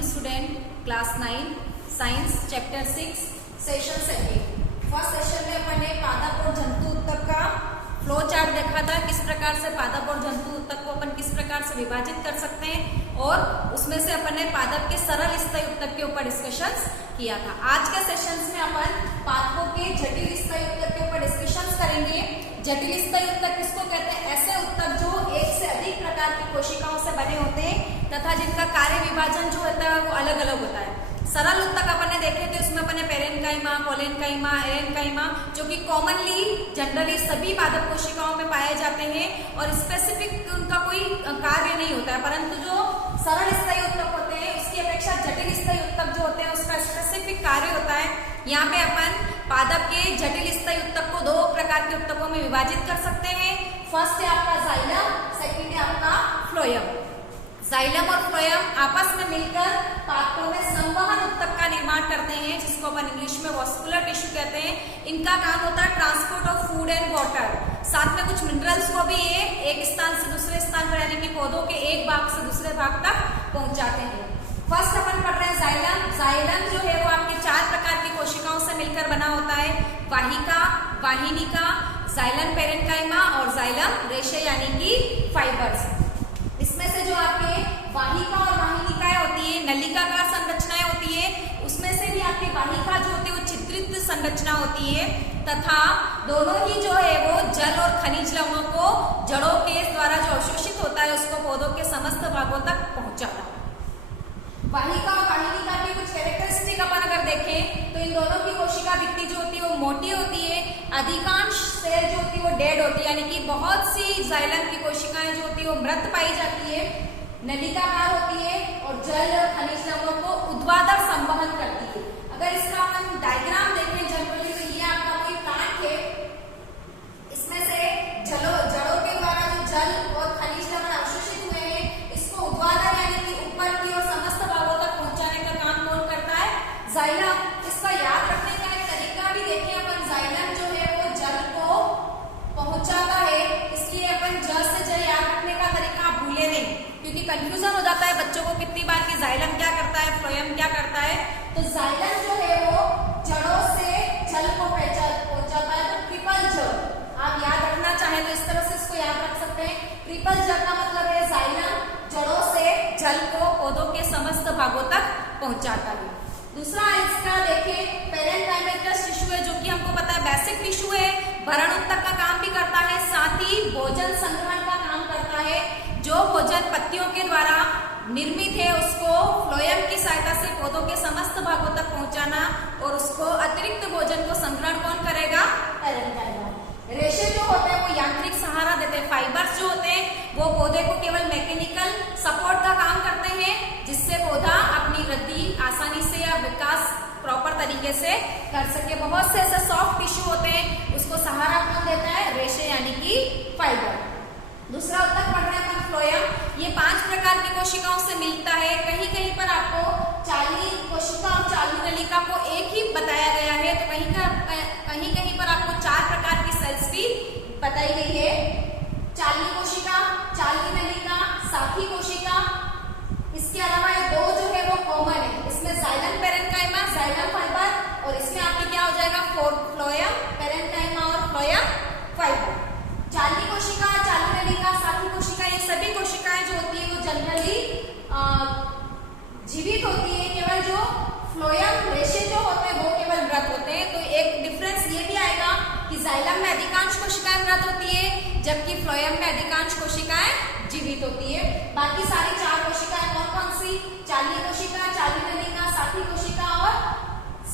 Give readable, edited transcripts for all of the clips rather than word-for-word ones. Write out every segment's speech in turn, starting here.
Morning student, class 9 science chapter 6 session 7। First session में अपन ने पादप और जंतु ऊतक का फ्लो चार्ट देखा था, किस प्रकार से पादप और जंतु ऊतक को अपन किस प्रकार से विभाजित कर सकते हैं, और उसमें से अपन ने पादप के सरल स्तयी ऊतक के ऊपर डिस्कशंस किया था। आज के सेशंस में अपन पादपों के जटिल स्तयी ऊतक के ऊपर डिस्कशंस करेंगे। जटिल स्तयी ऊतक किसको कहते हैं? ऐसे ऊतक जो एक से अधिक प्रकार की कोशिकाओं से बने होते हैं तथा जिनका कार्य विभाजन जो होता है वो अलग अलग होता है। सरल ऊतक अपन ने देखे थे, उसमें अपन ने पेरेन्काइमा, कोलेन्काइमा, एरेन्काइमा जो कि कॉमनली जनरली सभी पादप कोशिकाओं में पाए जाते हैं और स्पेसिफिक उनका कोई कार्य नहीं होता है, परंतु जो सरल स्तयी ऊतक होते हैं उसकी अपेक्षा जटिल स्तयी ऊतक जो होते हैं उसका स्पेसिफिक कार्य होता है। यहाँ पे अपन पादप के जटिल स्तयी ऊतक को दो प्रकार के ऊतकों में विभाजित कर सकते हैं। फर्स्ट है आपका जाइलम, सेकंड है आपका फ्लोएम। जाइलम और फ्लोएम आपस में मिलकर पादपों में संवहन ऊतक का निर्माण करते हैं, जिसको अपन इंग्लिश में वास्कुलर टिश्यू कहते हैं। इनका काम होता है transport of food and water, साथ में कुछ मिनरल्स को भी ये एक स्थान से दूसरे स्थान पर, यानी कि पौधों के एक भाग से दूसरे भाग तक पहुंचाते हैं। फर्स्ट अपन पढ़ रहे हैं जाइलम। जाइलम जो है वो आपके 4 प्रकार की कोशिकाओं से मिलकर बना होता है, वाहिका, वाहिनिका, जाइलम पेरेन्काइमा और जाइलम रेशे यानी कि फाइबर्स। इसमें से जो आपके वाहिका और वाहिनिकाएं होती है, नलिकाकार संरचनाएं होती है, उसमें से भी आपकी वाहिका जो होती है वो छिद्रित संरचना होती है, तथा दोनों ही जो है वो जल और खनिज लवणों को जड़ों के द्वारा जो अवशोषित होता है उसको पौधों के समस्त भागों तक पहुंचाता है। वाहिका और वाहिनिका की कुछ कैरेक्टरिस्टिक अपन अगर देखें तो इन दोनों की कोशिका भित्ति जो होती है वो मोटी होती है, अधिकांश सेल जो होती है वो डेड होती है, यानी कि बहुत सी जाइलम की कोशिकाएं जो होती है वो मृत पाई जाती है, नलिकाकार होती है और जल और खनिज लवणों को ऊर्ध्वाधर संवहन करती है। अगर इसका अपन डायग्राम देखें जनरली तो ये आपका कोई प्लांट है, इसमें से जड़ों के द्वारा जो जल और खनिज लवण अवशोषित हुए हैं इसको ऊर्ध्वाधर यानी कि ऊपर की ओर समस्त भागों तक पहुंचाने का काम कौन करता है? जाइलम। इसका याद रखने का एक तरीका भी देखें अपन, जाइलम जो है वो जल को पहुंचाता है, इसलिए अपन ज से ज याद रखने का तरीका आप भूले नहीं, क्योंकि कंफ्यूजन हो जाता है बच्चों को कितनी बार कि जाइलम क्या करता है, फ्लोएम क्या करता है। तो जाइलम जो है वो जड़ों से जल को पहुंचाता है, तो ट्रिपल ज आप याद रखना चाहें तो इस तरह से इसको याद रख सकते हैं। ट्रिपल ज का मतलब है जाइलम जड़ों से जल को पौधों के समस्त भागों तक पहुंचाता है। दूसरा इसका देखें पेरेन्काइमेटस टिश्यू है, जो कि हमको पता है बेसिक टिश्यू है, भरण ऊतक का काम भी करता है, साथ ही भोजन संग्रहण का काम करता है। जो भोजन पत्तियों के द्वारा निर्मित है उसको फ्लोएम की सहायता से पौधों के समस्त भागों तक पहुंचाना, और उसको अतिरिक्त भोजन को संग्रहण कौन करेगा? पेरेन्काइमा। रेशे जो होते हैं वो यांत्रिक सहारा देते हैं, फाइबर्स जो होते हैं वो पौधे को केवल मैकेनिकल सपोर्ट का काम करते हैं, जिससे पौधा अपनी वृद्धि आसानी से या विकास प्रॉपर तरीके से कर सके। बहुत से ऐसे सॉफ्ट टिश्यू होते हैं उसको सहारा कौन देता है? रेशे यानी कि फाइबर। दूसरा ऊतक पढ़ रहे हैं फ्लोएम। ये 5 प्रकार की कोशिकाओं से मिलता है। कहीं कहीं पर आपको चाली कोशिका और चालू नलिका को एक ही बताया गया है, तो कहीं कहीं पर आपको 4 प्रकार की सेल्स भी बताई गई है। चाली कोशिका, चाली नलिका, साथी कोशिका। इसके अलावा ये 2 जो है वो कॉमन है, इसमें जाइलम पेरेन्काइमा, जाइलम फाइबर, और इसमें आपके क्या हो जाएगा? फ्लोएम पेरेन्काइमा और फ्लोएम फाइबर। चाली कोशिका, चालू नलिका, साथी कोशिका, ये सभी कोशिकाएं जो होती है वो जनरली जीवित होती है, केवल जो फ्लोएम रेशे जो होते हैं वो केवल मृत होते हैं। तो एक डिफरेंस ये भी आएगा कि जाइलम में अधिकांश कोशिकाएं मृत होती है, जबकि फ्लोएम में अधिकांश कोशिकाएं जीवित होती है। बाकी सारी 4 कोशिकाएं कौन कौन सी? चाली कोशिका, चाली नलिका, साथी कोशिका और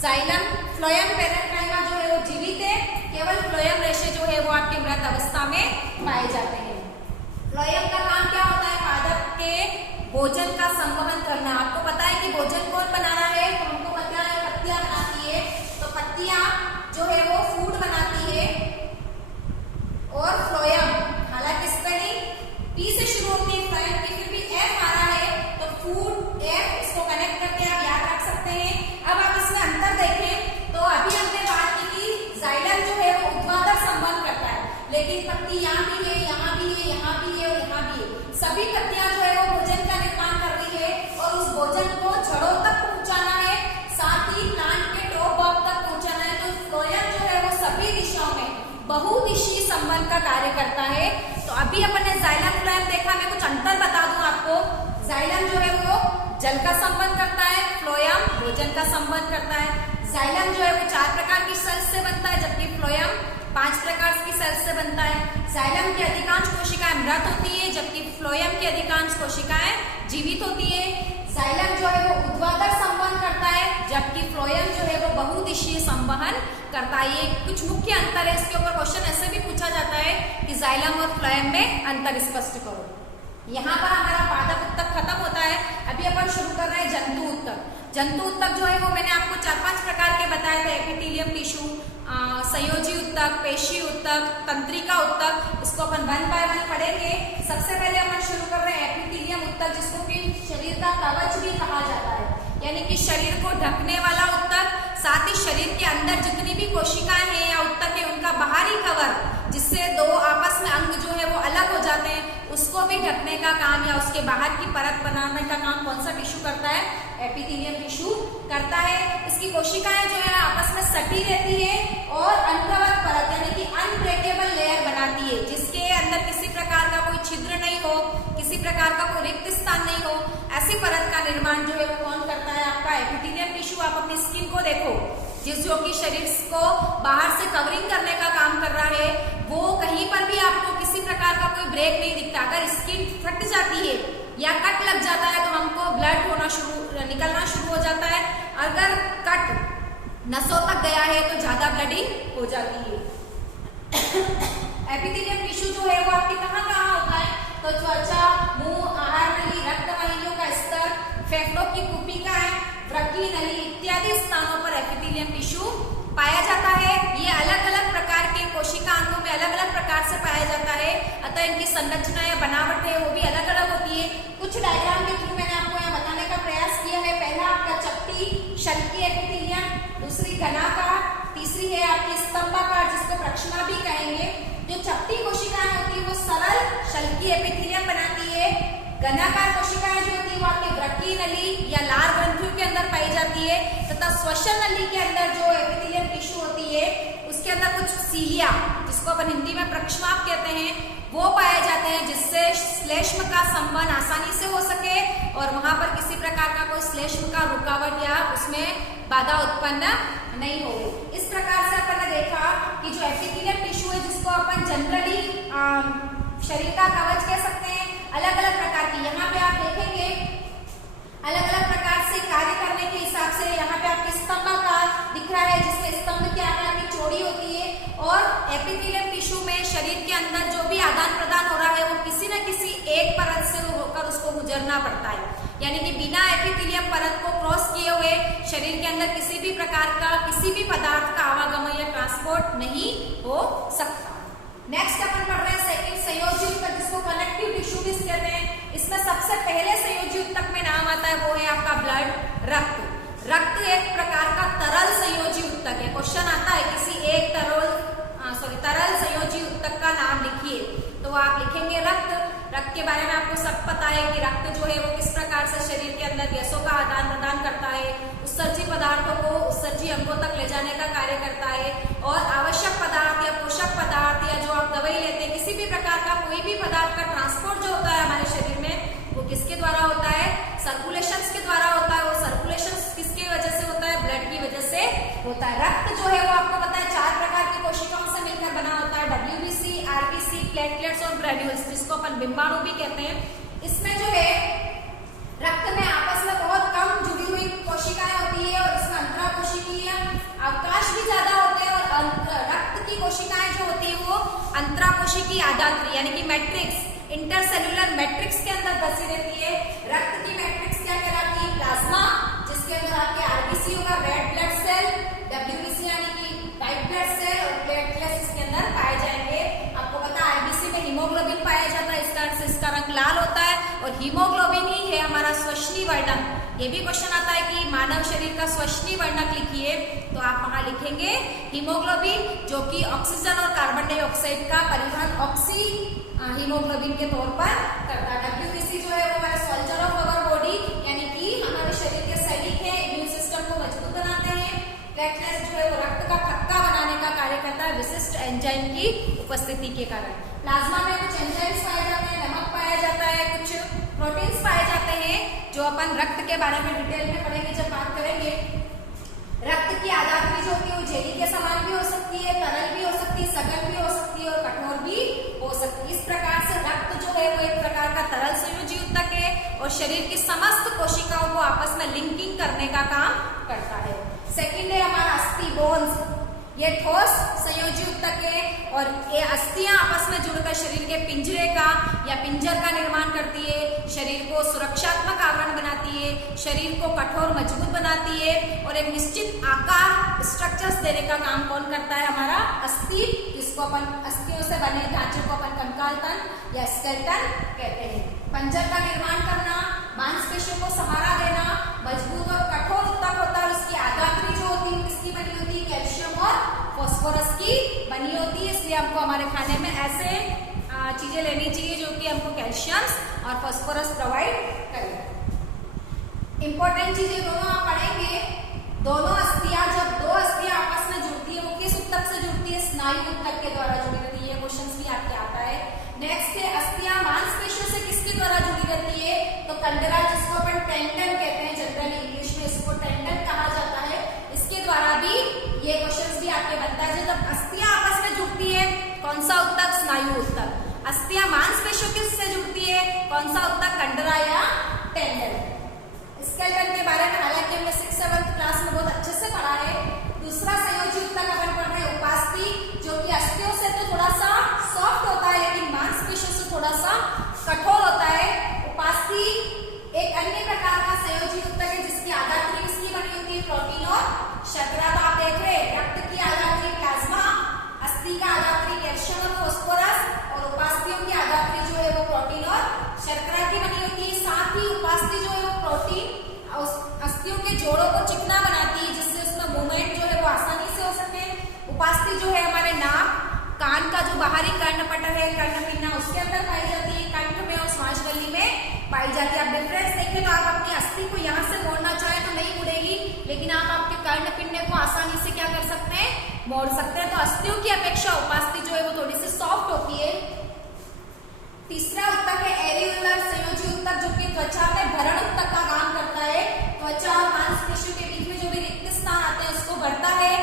जाइलम। फ्लोएम पेरेन्काइमा जो है वो जीवित है, केवल फ्लोएम रेशे जो है वो आपके मृत अवस्था में पाए जाते हैं। फ्लोएम का काम क्या होता है? पादप के भोजन का संवहन करना। आपको पता है कि भोजन कौन बना रहा है? तो हमको पता है पत्तियां बनाती है, तो पत्तियां जो है वो फूड बनाती है, और फ्लोएम हालांकि स्पेलिंग पी से शुरू होती है फ्लोएम की, फिर भी एफ आ रहा है, तो फूड एफ, इसको कनेक्ट करके आप याद रख सकते हैं। अब आप इसमें अंतर देखें तो अभी हमने बात की कि जाइलम जो है वो ऊर्ध्वाधर संवहन करता है, लेकिन पत्ती यहाँ भी है, यहाँ भी है, यहाँ भी है और यहाँ भी है। सभी पत्तियां जो है वो भोजन का निर्माण कर रही है और उस भोजन को जड़ों का कार्य करता है। तो अभी अपन ने जाइलम फ्लोएम देखा, मैं कुछ अंतर बता दूं आपको। जाइलम जो है वो जल का संबंध करता है, फ्लोएम भोजन का संबंध करता है। जाइलम जो है वो 4 प्रकार की सेल्स से बनता है, जबकि फ्लोएम 5 प्रकार की सेल्स से बनता है। जाइलम की अधिकांश कोशिकाएं मृत होती है, जबकि फ्लोएम की अधिकांश कोशिकाएं जीवित होती है। जाइलम जो है वो ऊर्ध्वाधर संवहन करता है, जबकि फ्लोएम जो है वो बहुदिशीय संवहन करता है। ये कुछ मुख्य अंतर है। इसके ऊपर क्वेश्चन ऐसे भी पूछा जाता है कि जाइलम और फ्लोएम में अंतर स्पष्ट करो। यहाँ पर हमारा पादप ऊतक खत्म होता है। अभी अपन शुरू कर रहे हैं जंतु ऊतक। जंतु ऊतक जो है वो मैंने आपको 4-5 प्रकार के बताए थे, एपिथेलियम टिश्यू, संयोजी ऊतक, पेशी ऊतक, तंत्रिका ऊतक। इसको अपन 1 बाय 1 पढ़ेंगे। सबसे पहले अपन शुरू कर रहे हैं एपिथेलियम ऊतक, जिसको कि शरीर का कवच भी कहा जाता है, यानी कि शरीर को ढकने वाला ऊतक। साथ ही शरीर के अंदर जितनी भी कोशिकाएं हैं या ऊतक है, उनका बाहरी कवर, जिससे दो आपस में अंग जो है वो अलग हो जाते हैं, उसको भी ढकने का काम या उसके बाहर की परत बनाने का काम कौन सा टिश्यू करता है? एपिथेलियम टिश्यू करता है। इसकी कोशिकाएं जो है आपस में सटी रहती है और अंतर्वत परत यानी कि अनब्रेकेबल लेयर बनाती है, जिसके अंदर किसी प्रकार का कोई छिद्र नहीं हो, किसी प्रकार का कोई रिक्त स्थान नहीं हो। ऐसी परत का निर्माण जो है वो कौन करता है? आपका एपिथेलियम टिश्यू। आप अपनी स्किन को देखो, जो कि शरीर को बाहर से कवरिंग करने का काम कर रहा है, वो कहीं पर भी आपको किसी प्रकार का कोई ब्रेक नहीं दिखता। अगर स्किन फट जाती है या कट लग जाता है तो हमको ब्लड निकलना शुरू हो जाता है। अगर कट नसों तक गया है तो ज्यादा ब्लडिंग हो जाती है। एपिथेलियम टिश्यू जो है वो आपके कहाँ होता है? तो त्वचा, मुंह, आहार नली, रक्त वाहिनियों का स्तर, फेफड़ों की कुपिकाएं, वृक्की नली इत्यादि स्थानों पर एपिथेलियम टिश्यू पाया जाता है। ये अलग अलग प्रकार के कोशिका अंगों में अलग अलग प्रकार से पाया जाता है, अतः इनकी संरचना या बनावट है वो भी अलग अलग होती है। कुछ डायग्राम के थ्रू मैंने आपको यहाँ बताने का प्रयास किया है। पहला आपका चपटी शल्की एपिथेलियम, दूसरी घनाकार, तीसरी है आपकी स्तंभाकार, जिसको प्रक्षमा भी कहेंगे। जो चपटी कोशिकाएं होती है वो सरल शल्की एपिथेलियम बनाती है। घनाकार कोशिकाएं जो होती है वो आपके वृक्की नली या लार ग्रंथियों के अंदर पाई जाती है, तथा श्वसन नली के अंदर जो एपिथेलियम टिश्यू होती है उसके अंदर कुछ सीलिया, जिसको अपन हिंदी में प्रक्षमाप कहते हैं, वो पाए जाते हैं, जिससे श्लेष्म का संवहन आसानी से हो सके और वहां पर किसी प्रकार का कोई श्लेष्म का रुकावट या उसमें बाधा उत्पन्न नहीं हो। इस प्रकार से अपन ने देखा कि जो एपिथेलियम टिश्यू है, जिसको अपन जनरली शरीर का कवच कह सकते हैं, अलग अलग प्रकार की, यहाँ पे आप देखेंगे अलग अलग प्रकार से कार्य करने के हिसाब से यहाँ पे आपके स्तंभाकार दिख रहा है, जिसमें स्तंभ के आकार की चौड़ी होती है। और एपिथेलियम टिश्यू में शरीर के अंदर जो भी आदान प्रदान हो रहा है वो किसी न किसी एक परत से होकर उसको गुजरना पड़ता है, यानी कि बिना एपिथेलियम परत को क्रॉस किए हुए शरीर के अंदर किसी भी प्रकार का किसी भी पदार्थ का आवागमन या ट्रांसपोर्ट नहीं हो सकता। नेक्स्ट अपन पढ़ रहे हैं सेकंड संयोजी ऊतक, जिसको कनेक्टिव टिश्यू भी कहते हैं। इसमें सबसे पहले संयोजी ऊतक में नाम आता है वो है आपका ब्लड, रक्त। रक्त एक प्रकार का तरल संयोजी ऊतक है। क्वेश्चन आता है किसी एक तरल संयोजी ऊतक का नाम लिखिए, तो आप लिखेंगे रक्त। रक्त के बारे में आपको सब पता है कि रक्त जो है वो किस प्रकार से शरीर के अंदर गैसों का आदान प्रदान करता है, उत्सर्जी पदार्थों को उत्सर्जी अंगों तक ले जाने का कार्य करता है, और आवश्यक पदार्थ या पोषक पदार्थ या जो आप दवाई लेते हैं, किसी भी प्रकार का कोई भी पदार्थ का ट्रांसपोर्ट जो होता है हमारे शरीर में, वो किसके द्वारा होता है? सर्कुलेशन के द्वारा होता है। वो सर्कुलेशन किसकी वजह से होता है? ब्लड की वजह से होता है। रक्त जो है वो आपको पता है 4 प्रकार की कोशिकाओं से मिलकर बना होता है, WBC, RBC, प्लेटलेट्स और ग्रेन्यूल्स, जिसको अपन बिंबाणु भी कहते हैं। इसमें जो है रक्त में आपस में बहुत कम जुड़ी हुई कोशिकाएं होती है और इसमें अंतराकोशिकीय अवकाश भी ज्यादा होते हैं, और रक्त की कोशिकाएं जो होती है वो अंतराकोशिकीय आदान यानी कि मैट्रिक्स, इंटरसेल्युलर मैट्रिक्स के अंदर बसी रहती है। रक्त की मैट्रिक्स क्या कहलाती है? प्लाज्मा, जिसके अंदर आपके आरबीसी होगा, रेड ब्लड सेल, WBC यानी कि व्हाइट ब्लड सेल, और प्लेटलेट्स इसके अंदर पाए जाएंगे। आपको पता है आरबीसी में हीमोग्लोबिन पाया जाता है, इस कारण से इसका रंग लाल होता है, और हीमोग्लोबिन ही है हमारा श्वसनी वर्णक। ये भी क्वेश्चन आता है कि मानव शरीर का श्वसनी वर्णक लिखिए, तो आप वहां लिखेंगे हीमोग्लोबिन, जो कि ऑक्सीजन और कार्बन डाइऑक्साइड का परिवहन हीमोग्लोबिन के तौर पर करता है। WBC जो है वो हमारे सोल्जर ऑफ आवर बॉडी, यानी कि हमारे शरीर के सैनिक है, इम्यून सिस्टम को मजबूत बनाते हैं। प्लेटलेट्स जो है वो रक्त का थक्का बनाने का कार्य करता है, विशिष्ट एंजाइम की उपस्थिति के कारण। प्लाज्मा में कुछ एंजाइम्स पाए जाते हैं, नमक पाया जाता है, कुछ प्रोटीन्स पाए जाते हैं, जो अपन रक्त के बारे में डिटेल में पढ़ेंगे जब बात करेंगे। रक्त की आधात्री जो होती है वो जेली के समान भी हो सकती है, तरल भी हो सकती है, सघन भी हो सकती है और कठोर भी हो सकती है। इस प्रकार से रक्त जो है वो एक प्रकार का तरल संयोजी ऊतक है और शरीर की समस्त कोशिकाओं को आपस में लिंकिंग करने का काम करता है। सेकेंड है हमारा अस्थि, बोन्स। ये ठोस संयोजी ऊतक है और ये अस्थियां आपस में जुड़कर शरीर के पिंजरे का या पिंजर का निर्माण करती है, शरीर को सुरक्षात्मक आवरण बनाती है, शरीर को कठोर मजबूत बनाती है और एक निश्चित आकार स्ट्रक्चर्स देने का काम कौन करता है? हमारा अस्थि। इसको अपन अस्थियों से बने ढांचे को अपन कंकाल तंत्र या स्केलेटन कहते हैं। पंजर का निर्माण करना, मांसपेशियों को सहारा देना, मजबूत और कठोर ऊतक होता है। उसकी आधात्री जो होती है किसकी बनी होती है? कैल्शियम और फास्फोरस की बनी होती है। इसलिए हमको हमारे खाने में ऐसे चीजें लेनी चाहिए जो कि हमको कैल्शियम और फास्फोरस प्रोवाइड करें। इंपॉर्टेंट चीजें दोनों आप पढ़ेंगे। दोनों अस्थियां, जब दो अस्थियां आपस में जुड़ती है वो किस ऊतक से जुड़ती है? स्नायु ऊतक के द्वारा जुड़ी रहती है। ये क्वेश्चन भी आपके आता है। नेक्स्ट है अस्थियां मांसपेशियों से किसके द्वारा जुड़ी रहती है? तो कंडरा, जिसको अपन टेंडन कहते हैं, जनरली इंग्लिश में इसको टेंडन कहा जाता है, इसके द्वारा भी ये क्वेश्चन भी आपके बनता है। जब अस्थियां आपस में जुड़ती है, कौन सा ऊतक? स्नायु ऊतक। अस्थियां मांसपेशियों किससे जुड़ती है? कौन सा ऊतक? कंडरा या टेंडन। स्केलेटन के बारे में हालांकि हमने 6th-7th क्लास में बहुत अच्छे से पढ़ा है। दूसरा संयोजी ऊतक अपन पढ़ रहे हैं उपास्थि, जो कि अस्थियों से तो थोड़ा सा सॉफ्ट होता है लेकिन मांसपेशियों से थोड़ा सा कठोर होता है। उपास्थि एक अन्य प्रकार का संयोजी ऊतक है जिसकी आधात्री किसकी बनी होती है? प्रोटीन और शर्करा। तो आप देख रहे हैं रक्त की आधात्री प्लाज्मा, अस्थि का आधात्री कैल्शियम और फास्फोरस और उपास्थियों की आधात्री जो है वो प्रोटीन और शर्करा की बनी होती है। साथ ही उपास्थि जो है वो प्रोटीन अस्थियों के जोड़ों को चिकना बनाती है जिससे उसमें मूवमेंट जो है वो आसानी से हो सके। उपास्थि जो है हमारे नाक, कान का जो बाहरी कर्णपट है, कर्णपिन्ना, उसके अंदर पाई जाती है, कंठ में और श्वासनली में पाई जाती है। आप डिफरेंस देखें तो आप अपनी अस्थि को यहाँ से मोड़ना चाहें तो नहीं मुड़ेगी, लेकिन आप आपके कर्णपिन्ने को आसानी से क्या कर सकते हैं? मोड़ सकते हैं। तो अस्थियों की अपेक्षा उपास्थि जो है वो थोड़ी सी सॉफ्ट होती है। तीसरा ऊतक है एरियोलर संयोजी ऊतक, जो कि त्वचा में भरण ऊतक का काम करता है। त्वचा और मांसपेशियों के बीच में जो भी रिक्त स्थान आते हैं उसको भरता है,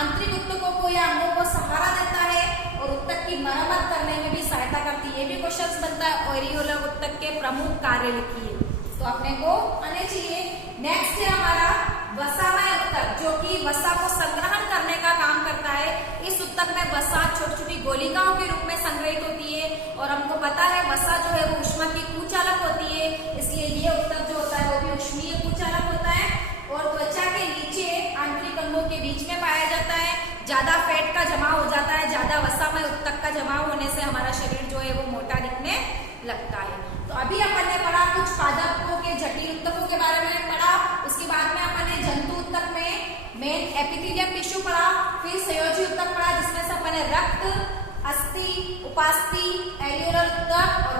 आंतरिक ऊतकों को या अंगों को सहारा देता है और ऊतक की मरम्मत करने में भी सहायता करती है। ये भी क्वेश्चन बनता है। एरियोलर ऊतक के प्रमुख कार्य लिखिए, तो अपने को आने चाहिए। नेक्स्ट है हमारा वसामय ऊतक, जो कि वसा को संग्रहण करने का काम करता है। इस ऊतक में वसा छोटी छोटी गोलिकाओं के रूप में संग्रहित होती है और हमको पता है वसा जो है वो ऊष्मा की कुचालक होती है, इसलिए ये ऊतक जो होता है वो भी ऊष्मीय कुचालक होता है और त्वचा के नीचे आंतरिक अंगों के बीच में पाया जाता है। ज्यादा फैट का जमाव हो जाता है, ज्यादा वसामय ऊतक का जमाव होने से हमारा शरीर जो है वो मोटा दिखने लगता है। तो अभी अपन ने पढ़ा कुछ पादपों के जटिल ऊतकों के बारे में पढ़ा, उसके बाद में अपन ने जंतु ऊतक में मेन एपिथेलियम टिश्यू पढ़ा, फिर संयोजी ऊतक पढ़ा जिसमें से अपन ने रक्त, अस्थि, उपास्थि, एरियोलर ऊतक और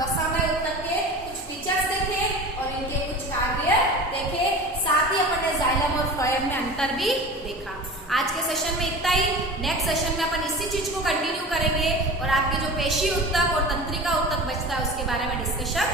वसामय ऊतक के कुछ फीचर्स देखे और इनके कुछ कार्य देखे। साथ ही अपन ने जाइलम और फ्लोएम में अंतर भी देखा। आज के सेशन में इतना ही। नेक्स्ट सेशन में अपन इसी चीज को कंटिन्यू करेंगे और आपके जो पेशी ऊतक और तंत्रिका ऊतक बचता है उसके बारे में डिस्कशन